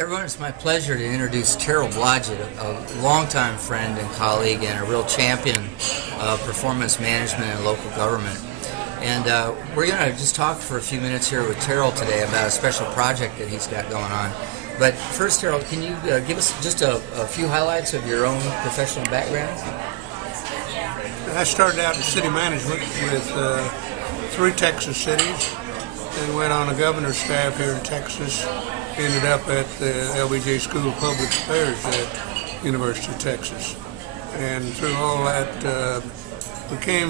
Everyone, it's my pleasure to introduce Terrell Blodgett, a longtime friend and colleague and a real champion of performance management and local government. And we're going to just talk for a few minutes here with Terrell today about a special project that he's got going on. But first, Terrell, can you give us just a few highlights of your own professional background? I started out in city management with 3 Texas cities, then went on a governor's staff here in Texas, ended up at the LBJ School of Public Affairs at University of Texas. And through all that, became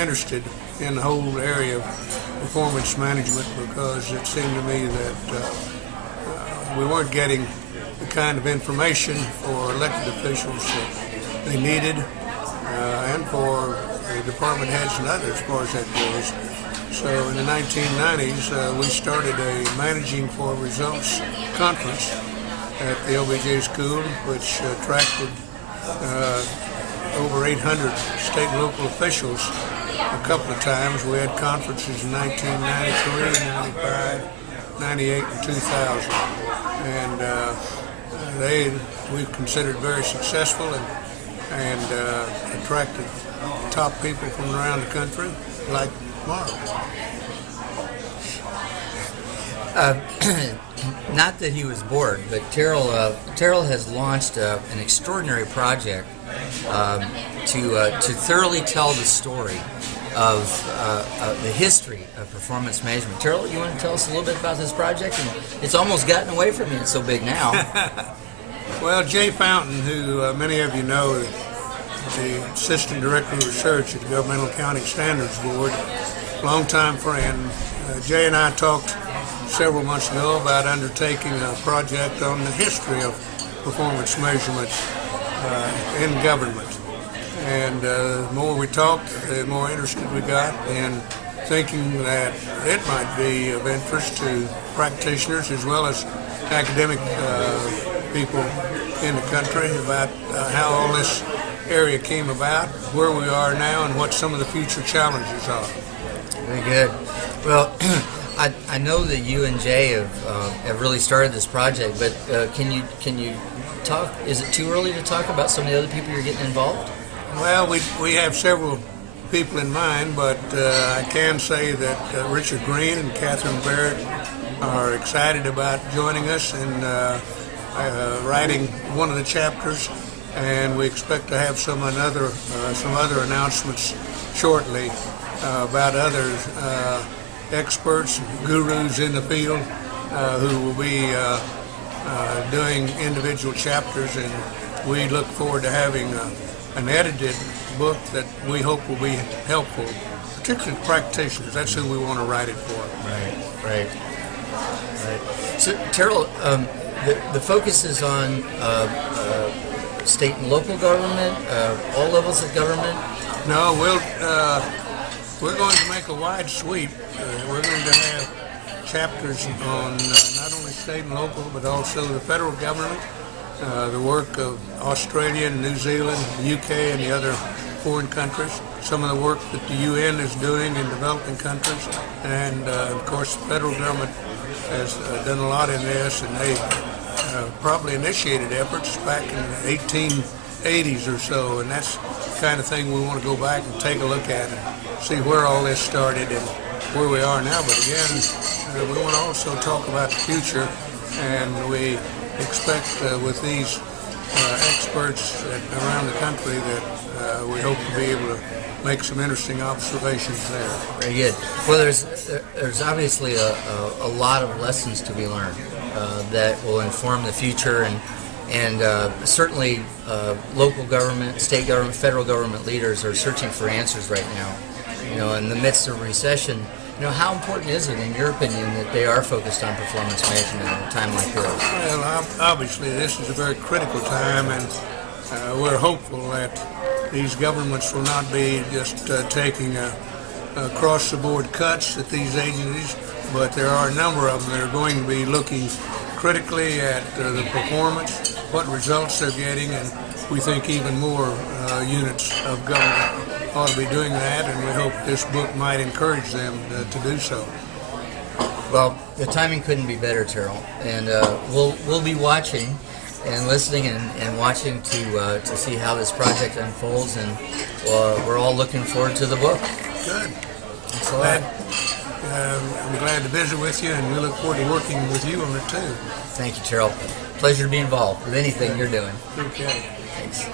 interested in the whole area of performance management because it seemed to me that we weren't getting the kind of information for elected officials that they needed, and for the department heads and others as far as that goes. So in the 1990s, we started a Managing for Results conference at the LBJ School, which attracted over 800 state and local officials a couple of times. We had conferences in 1993, 95, 98, and 2000. And we considered very successful and attracted top people from around the country, like Mark. Not that he was bored, but Terrell has launched an extraordinary project to thoroughly tell the story of the history of performance management. Terrell, you want to tell us a little bit about this project? And it's almost gotten away from you. It's so big now. Well, Jay Fountain, who many of you know, the Assistant Director of Research at the Governmental Accounting Standards Board, longtime friend. Jay and I talked several months ago about undertaking a project on the history of performance measurement in government. And the more we talked, the more interested we got in thinking that it might be of interest to practitioners as well as academic people in the country about how all this area came about, where we are now, and what some of the future challenges are. Very good. Well, I know that you and Jay have really started this project, but can you talk? Is it too early to talk about some of the other people you're getting involved? Well, we have several people in mind, but I can say that Richard Green and Catherine Barrett are excited about joining us and writing one of the chapters. And we expect to have some other announcements shortly about other experts, gurus in the field who will be doing individual chapters. And we look forward to having an edited book that we hope will be helpful, particularly to practitioners. That's who we want to write it for. Right. So, Terrell, the focus is on state and local government, all levels of government? No, we're going to make a wide sweep. We're going to have chapters on not only state and local, but also the federal government, the work of Australia and New Zealand, the UK, and the other foreign countries, some of the work that the UN is doing in developing countries, and of course the federal government has done a lot in this, and they probably initiated efforts back in the 1880s or so, and that's the kind of thing we want to go back and take a look at and see where all this started and where we are now. But again, we want to also talk about the future, and we expect with these experts around the country that we hope to be able to make some interesting observations there. Very good. Well, there's obviously a lot of lessons to be learned that will inform the future, and certainly local government, state government, federal government leaders are searching for answers right now. In the midst of recession, how important is it, in your opinion, that they are focused on performance management at a time like this? Well, obviously, this is a very critical time, and we're hopeful that these governments will not be just taking across-the-board cuts at these agencies, but there are a number of them that are going to be looking critically at the performance, what results they're getting, and we think even more units of government ought to be doing that, and we hope this book might encourage them to do so. Well, the timing couldn't be better, Terrell, and we'll be watching and listening and watching to see how this project unfolds, and we're all looking forward to the book. Good. Thanks a lot. I'm glad to visit with you, and we look forward to working with you on it too. Thank you, Terrell. Pleasure to be involved with anything you're doing. Okay. Thanks.